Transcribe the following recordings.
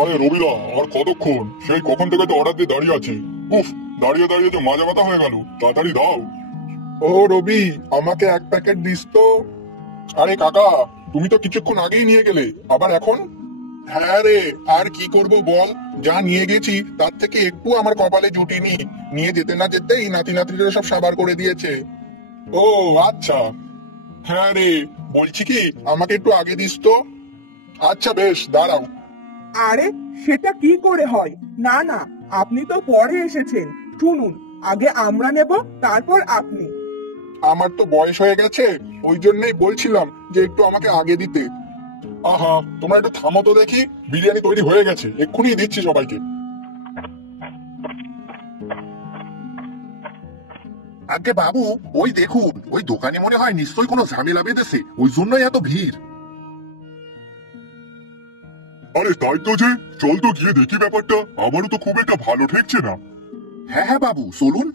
আরে রবিদা, আর কতক্ষণ? সেই কখন থেকে তো অর্ডার দিয়ে দাঁড়িয়ে আছি। উফ, দাঁড়িয়ে দাঁড়িয়ে যে মাজা ব্যথা হয়ে গেল। তাড়াতাড়ি দাও। ও রবি, আমাকে এক প্যাকেট দিস তো। আরে কাকা, তুমি তো কিছুক্ষণ আগেই নিয়ে গেলে, আবার এখন? হ্যাঁ রে, আর কি করব বল। যা নিয়ে গেছি তার থেকে একটু আমার কপালে জুটিনি। নিয়ে যেতে না যেতেই নাতি নাতনিরা সব সাবার করে দিয়েছে। ও আচ্ছা। হ্যাঁ রে, বলছি কি আমাকে একটু আগে দিস তো। আচ্ছা বেশ, দাঁড়াও। আরে সেটা কি করে হয়? না না, আপনি তো পরে এসেছেন। শুনুন, আগে আমরা নেব, তারপর আপনি। আমার তো বয়স হয়ে গেছে, ওই জন্যই বলছিলাম যে একটু আমাকে আগে দিতে। আহা, তোমরা একটু থামো তো দেখি। বিরিয়ানি তৈরি হয়ে গেছে, এক্ষুনি দিচ্ছি সবাইকে। আগে বাবু, ওই দেখুন, ওই দোকানে মনে হয় নিশ্চয়ই কোনো ঝামেলা বেঁধেছে, ওই জন্যই এত ভিড়। আরে তাই তো যে, চল তো গিয়ে দেখি ব্যাপারটা। আমারও তো খুব একটা ভালো ঠেকছে না। হ্যাঁ হ্যাঁ বাবু, চলুন।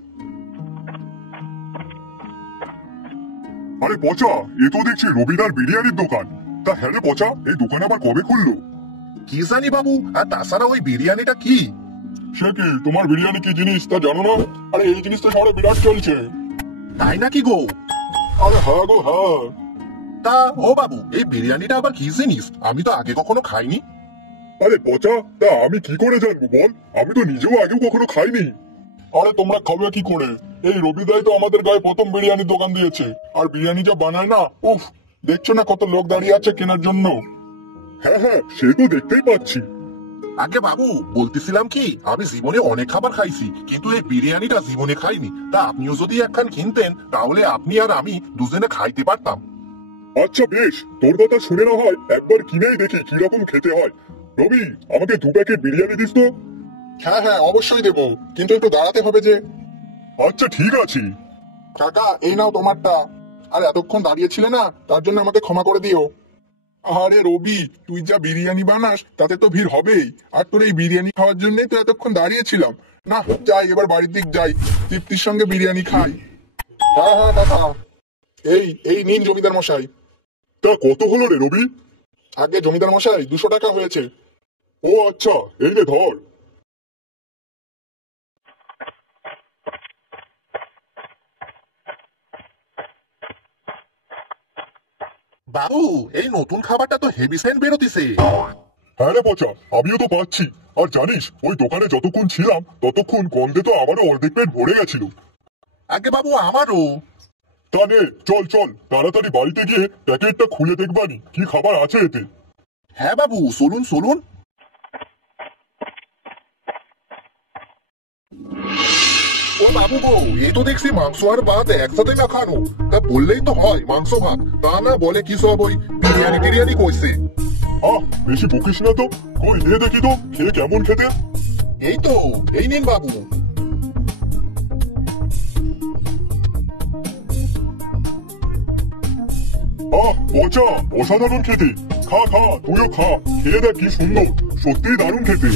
আরে পচা, এ তো দেখছি রবিদার বিরিয়ানির দোকান। তা হ্যাঁ রে পচা, এই দোকান আবার কবে খুললো? কি জানি বাবু, আর তাছাড়া ওই বিরিয়ানিটা কি? সে কি, তোমার বিরিয়ানি কি জিনিস তা জানো না? আরে এই জিনিস তো শহরে বিরাট চলছে। তাই নাকি গো? আরে হ্যাঁ গো হ্যাঁ। তা ও বাবু, এই বিরিয়ানিটা আবার কি জিনিস? আমি তো আগে কখনো খাইনি। আরে পচা, তা আমি কি করে জানবো বল? আমি তো নিজেও আগেও কখনো খাইনি। আরে তোমরা খাবে কি করে? এই রবিদাই তো আমাদের গায়ে প্রথম বিরিয়ানির দোকান দিয়েছে। আর বিরিয়ানি যা বানায় না, উফ, দেখছো না কত লোক দাঁড়িয়ে আছে কেনার জন্য। হ্যাঁ হ্যাঁ, সে তো দেখতেই পাচ্ছি। আগে বাবু, বলতেছিলাম কি, আমি জীবনে অনেক খাবার খাইছি, কিন্তু এই বিরিয়ানিটা জীবনে খাইনি। তা আপনিও যদি একখান কিনতেন, তাহলে আপনি আর আমি দুজনে খাইতে পারতাম। আচ্ছা বেশ, তোর কথা শুনে না হয় একবার কিনেই দেখি কিরকম খেতে হয়। রবি, আমাকে 2 প্যাকেট বিরিয়ানি দিস তো। হ্যাঁ হ্যাঁ, অবশ্যই দেবো, কিন্তু একটু দাঁড়াতে হবে যে। আচ্ছা ঠিক আছে। কাকা, এই নাও তোমারটা। আর এতক্ষণ দাঁড়িয়েছিলে না, তার জন্য আমাকে ক্ষমা করে দিও। আরে রবি, তুই যা বিরিয়ানি বানাস তাতে তো ভিড় হবেই। আর তোর এই বিরিয়ানি খাওয়ার জন্যই তো এতক্ষণ দাঁড়িয়েছিলাম। না, যাই এবার বাড়ির দিক যাই, তৃপ্তির সঙ্গে বিরিয়ানি খাই। হ্যাঁ হ্যাঁ কাকা। এই এই নিন জমিদার মশাই। তা কত হলো রে রবি? আগে জমিদার মশাই, 200 টাকা হয়েছে। ও আচ্ছা, এই রে ধর। বাবু, এই নতুন খাবারটা তো হেভি সেন্ট বেরোতিছে। হ্যাঁ রে পচা, আমিও তো পাচ্ছি। আর জানিস, ওই দোকানে যতক্ষণ ছিলাম ততক্ষণ গন্ধে তো আমারও অর্ধেক পেট ভরে গেছিল। আগে বাবু, আমারও। তা নে, চল চল তাড়াতাড়ি বাড়িতে গিয়ে প্যাকেটটা খুলে দেখবানি কি খাবার আছে এতে। হ্যাঁ বাবু, চলুন চলুন। ও বাবু গো, এ তো দেখছি মাংস আর ভাত একসাথে মাখানো। তা বললেই তো হয় মাংস ভাত, তা না বলে কি সব ওই বিরিয়ানি টিরিয়ানি কইছে। আহ, বেশি বকিস না তো। কই নে দেখি তো, খেয়ে কেমন খেতে। এই তো, এই নিন বাবু। আহ পচা, অসাধারণ খেতে। খা খা, তুইও খা, খেয়ে দেখ কি সুন্দর। সত্যিই দারুণ খেতে।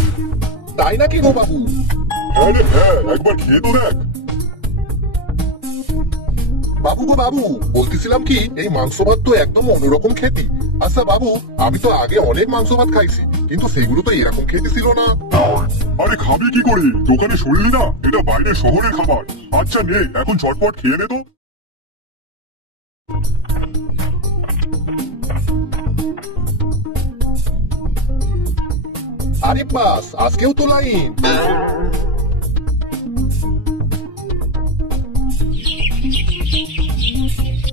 তাই নাকি গো বাবু? হ্যাঁ রে হ্যাঁ, একবার খেয়ে তো দেখ। বাবু গো বাবু, বলতেছিলাম কি, এই মাংস ভাত তো একদম অন্যরকম খেতে। আচ্ছা বাবু, আমি তো আগে অনেক মাংস ভাত খাইছি, কিন্তু সেগুলো তো এরকম খেতে ছিল না। আরে খাবি কি করে? দোকানে শুনলি না এটা বাইরে শহরের খাবার। আচ্ছা নে, এখন ঝটপট খেয়ে নে তো। আরে বাস, আজকেও তো লাইন।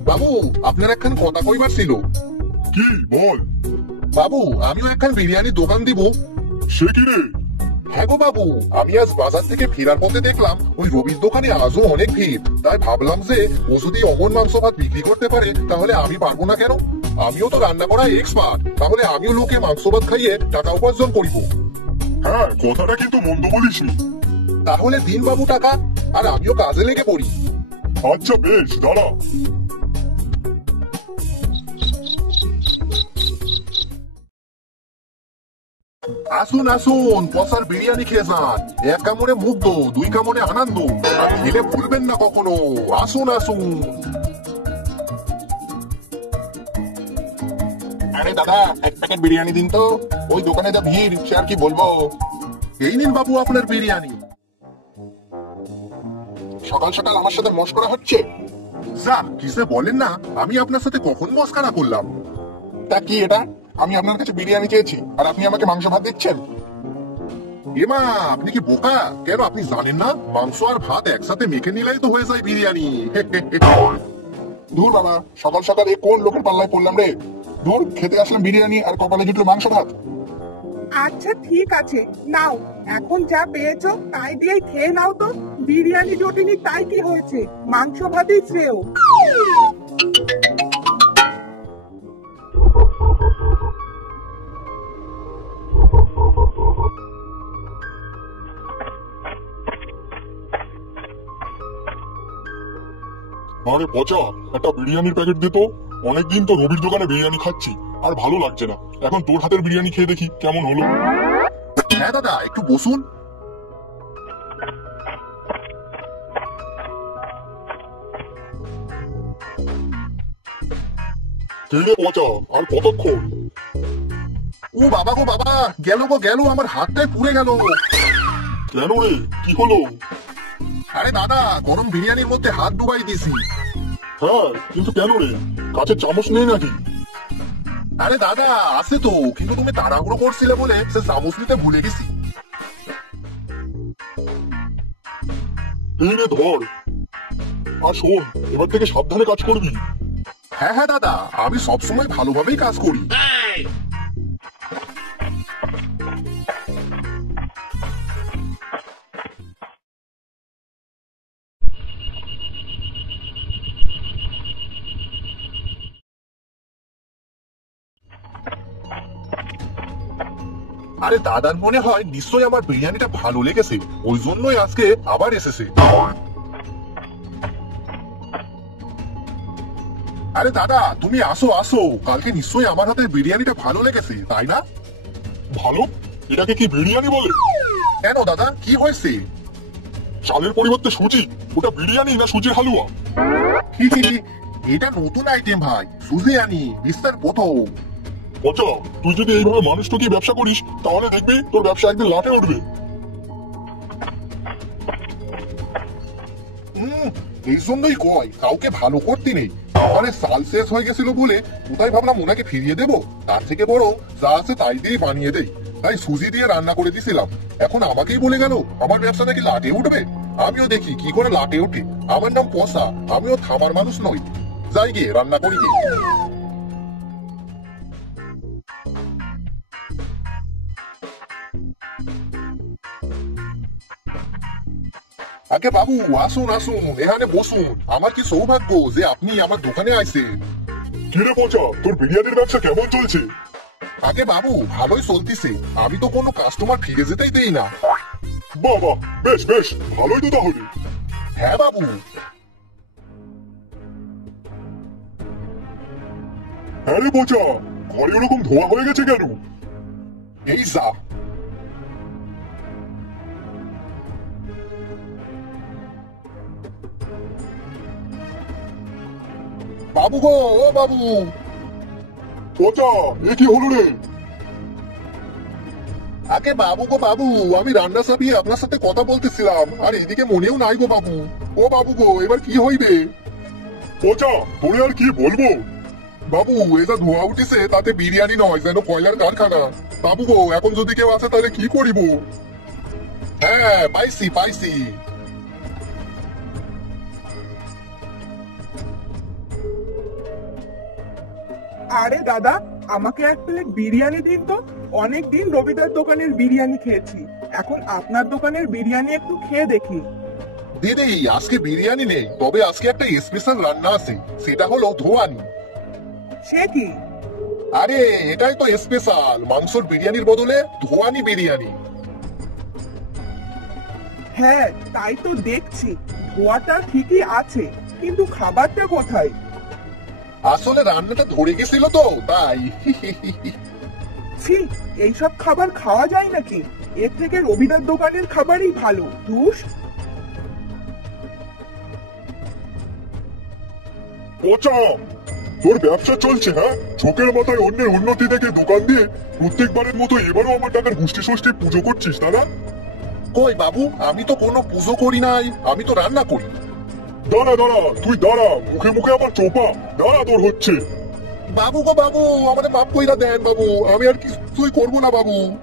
বাবু, আপনার একখান কথা কইবার ছিল। কি বল? বাবু, আমিও একখান বিরিয়ানির দোকান দিব। সে কি রে? হ্যাঁ গো বাবু, আমি আজ বাজার থেকে ফেরার পথে দেখলাম ওই রবির দোকানে আজও অনেক ভিড়। তাই ভাবলাম যে ও যদি অমন মাংস ভাত বিক্রি করতে পারে, তাহলে আমি পারবো না কেন? আমিও তো রান্না করা এক্সপার্ট, তাহলে আমিও লোকে মাংস ভাত খাইয়ে টাকা উপার্জন করিব। হ্যাঁ, কথাটা কিন্তু মন্দ বলিসনি। তাহলে দিন বাবু টাকা, আর আমিও কাজে লেগে পড়ি। আচ্ছা বেশ, দাঁড়া। আসুন আসুন, পসার বিরিয়ানি খেয়ে যান। এক কামড়ে মুগ্ধ, 2 কামড়ে আনন্দ, আর খেলে ভুলবেন না কখনো। আসুন আসুন। আরে আরে দাদা, এক প্যাকেট বিরিয়ানি দিন তো। ওই দোকানে যা ভিড়, সে আর কি বলবো। এই নিন বাবু আপনার বিরিয়ানি। সকাল সকাল আমার সাথে মশকরা হচ্ছে। যা কিসে বলেন না, আমি আপনার সাথে কখন মস্কারা করলাম? তা কি এটা? আমি আপনার কাছে বিরিয়ানি চেয়েছি আর আপনি আমাকে মাংস ভাত দিচ্ছেন। এমা আপনি কি বোকা? কেন আপনি জানেন না মাংস আর ভাত একসাথে মেখে নিলেই তো হয়ে যায় বিরিয়ানি। দূর বাবা, সকাল সকাল এ কোন লোকের পাল্লায় পড়লাম রে। দূর, খেতে আসলাম বিরিয়ানি আর কপালে জুটলো মাংস ভাত। আচ্ছা ঠিক আছে, নাও এখন যা পেয়েছো তাই দিয়েই খেয়ে নাও তো। বিরিয়ানি জোটেনি তাই কি হয়েছে, মাংস ভাতই শ্রেয়। আরে পচা, একটা বিরিয়ানির প্যাকেট দিত। অনেকদিন তো রবির দোকানে বিরিয়ানি খাচ্ছি, আর ভালো লাগছে না। এখন তোর হাতের বিরিয়ানি খেয়ে দেখি কেমন হলো। হ্যাঁ দাদা একটু বসুন। রে পচা, আর কতক্ষণ? ও বাবা গো বাবা, গেল গো গেল, আমার হাতটায় পুড়ে গেল। কেন রে, কি হলো? আরে দাদা, গরম বিরিয়ানির মধ্যে হাত ডুবাই দিয়েছি। হ্যাঁ, কিন্তু কেন রে? কাছে চামচ নেই নাকি? আরে দাদা আছে তো, কিন্তু তুমি তাড়াহুড়ো করছিলে বলে সে চামচ নিতে ভুলে গেছি। এই নে ধর। আর শোন, এবার থেকে সাবধানে কাজ করবি। হ্যাঁ হ্যাঁ দাদা, আমি সবসময় ভালোভাবেই কাজ করি। আরে দাদার মনে হয় নিশ্চয়ই আমার বিরিয়ানিটা ভালো লেগেছে, ওই জন্যই আজকে আবার এসেছে। আরে দাদা তুমি আসো আসো, কালকে নিশ্চয়ই আমার হাতে বিরিয়ানিটা ভালো লেগেছে তাই না? ভালো? এটাকে কি বিরিয়ানি বলে? কেন দাদা কি হয়েছে? চালের পরিবর্তে সুজি, ওটা বিরিয়ানি না সুজির হালুয়া? এটা নতুন আইটেম ভাই, সুজি আনি বিস্তার প্রথম। পচা, তুই যদি এইভাবে মানুষ ঠকিয়ে ব্যবসা করিস, তাহলে দেখবি তোর ব্যবসা একদিন লাটে উঠবে। এই জন্যই কয় কাউকে ভালো করতে নেই। মানে সাল শেষ হয়ে গেছিল বলে কোথায় ভাবলাম ওনাকে ফিরিয়ে দেবো, তার থেকে বড় যা আছে তাই দিয়ে বানিয়ে দেই। তাই সুজি দিয়ে রান্না করে দিছিলাম। এখন আমাকেই বলে গেল আমার ব্যবসা নাকি লাটে উঠবে। আমিও দেখি কি করে লাটে ওঠে। আমার নাম পসা, আমিও থামার মানুষ নই। যাই গিয়ে রান্না করি গিয়ে। আগে বাবু আসুন আসুন, এখানে বসুন। আমার কি সৌভাগ্য যে আপনি আমার দোকানে আইছেন। কিরে পচা, তোর বিরিয়ানির ব্যবসা কেমন চলছে? আগে বাবু ভালোই চলতিছে, আমি তো কোনো কাস্টমার ফিরে যেতেই দেই না। বাবা, বেশ বেশ, ভালোই তো তাহলে। হ্যাঁ বাবু। হ্যাঁ রে পচা, ঘরে ওরকম ধোয়া হয়ে গেছে কেন? এই যা। বাবু গো, ও বাবু। পচা, এ কি হলো রে? আগে বাবু গো বাবু, আমি রান্না চাপিয়ে আপনার সাথে কথা বলতেছিলাম, আর এদিকে মনেও নাই গো বাবু। ও বাবু গো, এবার কি হইবে? পচা, তোরে আর কি বলবো? বাবু এ যা ধোয়া উঠেছে তাতে বিরিয়ানি নয়, যেন কয়লার কারখানা। বাবু গো, এখন যদি কেউ আছে তাহলে কি করিব? হ্যাঁ পাইছি পাইছি। আরে দাদা, আমাকে এক প্লেট বিরিয়ানি দিন তো। অনেকদিন রবিদার দোকানের বিরিয়ানি খেয়েছি, এখন আপনার দোকানের বিরিয়ানি একটু খেয়ে দেখি। দিদি আজকে বিরিয়ানি নেই, তবে আজকে একটা স্পেশাল রান্না আছে, সেটা হলো ধোয়ানি। সে কি? আরে এটাই তো স্পেশাল, মাংসর বিরিয়ানির বদলে ধোয়ানি বিরিয়ানি। হ্যাঁ তাই তো দেখছি, ধোয়াটা ঠিকই আছে, কিন্তু খাবারটা কোথায়? আসলে রান্নাটা ধরে গেছিল তো তাই। ছি, এইসব খাবার খাওয়া যায় নাকি? এর থেকে রবিদার দোকানের খাবারই ভালো। ধুস। পচা, তোর ব্যবসা চলছে, হ্যাঁ? ঝোঁকের মাথায় অন্যের উন্নতি দেখে দোকান দিয়ে প্রত্যেকবারের মতো এবারও আমার টাকার গুষ্টি ষষ্ঠী পুজো করছিস, তারা? কই বাবু, আমি তো কোনো পুজো করি নাই, আমি তো রান্না করি। দাঁড়া দাঁড়া, তুই দাঁড়া, মুখে মুখে আবার চোপা। দাঁড়া, তোর হচ্ছে। বাবু গো বাবু, আমাদের মাফ কইরা দেন বাবু, আমি আর কিছুই করবো না বাবু।